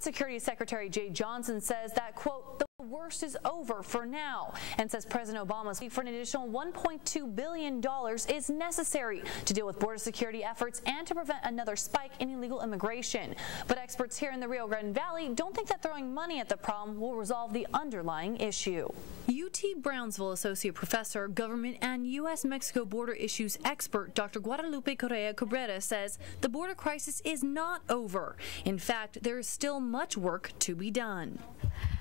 Homeland Security Secretary Jay Johnson says that, quote, the worst is over for now, and says President Obama's plea for an additional $1.2 billion is necessary to deal with border security efforts and to prevent another spike in illegal immigration. But experts here in the Rio Grande Valley don't think that throwing money at the problem will resolve the underlying issue. UT Brownsville Associate Professor, Government and U.S.-Mexico Border Issues expert Dr. Guadalupe Correa Cabrera says the border crisis is not over. In fact, there is still much work to be done.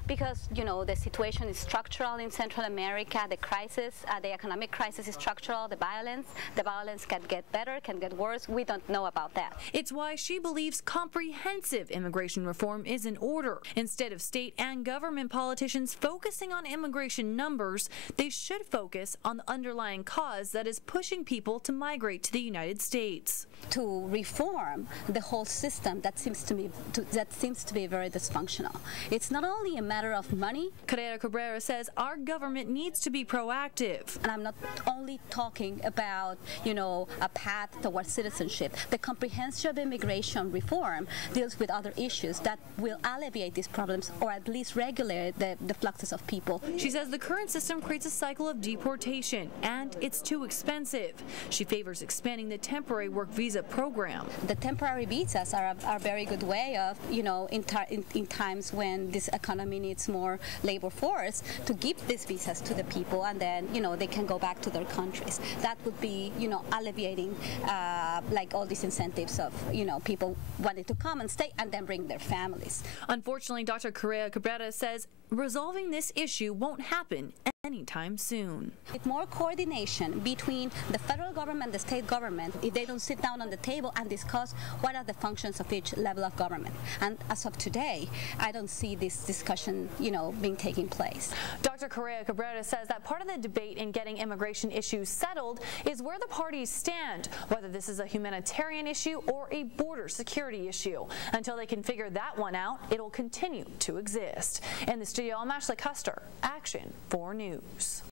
Because, you know, the situation is structural in Central America, the crisis, the economic crisis is structural, the violence can get better, can get worse. We don't know about that. It's why she believes comprehensive immigration reform is in order. Instead of state and government politicians focusing on immigration numbers, they should focus on the underlying cause that is pushing people to migrate to the United States. To reform the whole system that seems to be very dysfunctional. It's not only a matter of money. Correa Cabrera says our government needs to be proactive. And I'm not only talking about, you know, a path towards citizenship. The comprehensive immigration reform deals with other issues that will alleviate these problems or at least regulate the fluxes of people. She says the current system creates a cycle of deportation and it's too expensive. She favors expanding the temporary work visa program. The temporary visas are a very good way of, you know, in times when this economy needs more labor force, to give these visas to the people, and then, you know, they can go back to their countries. That would be, you know, alleviating like all these incentives of, you know, people wanting to come and stay and then bring their families. Unfortunately, Dr. Correa Cabrera says resolving this issue won't happen anytime soon. With more coordination between the federal government and the state government, if they don't sit down on the table and discuss what are the functions of each level of government. And as of today, I don't see this discussion, you know, being taking place. Dr. Correa Cabrera says that part of the debate in getting immigration issues settled is where the parties stand, whether this is a humanitarian issue or a border security issue. Until they can figure that one out, it'll continue to exist. In the studio, I'm Ashley Custer, Action 4 News.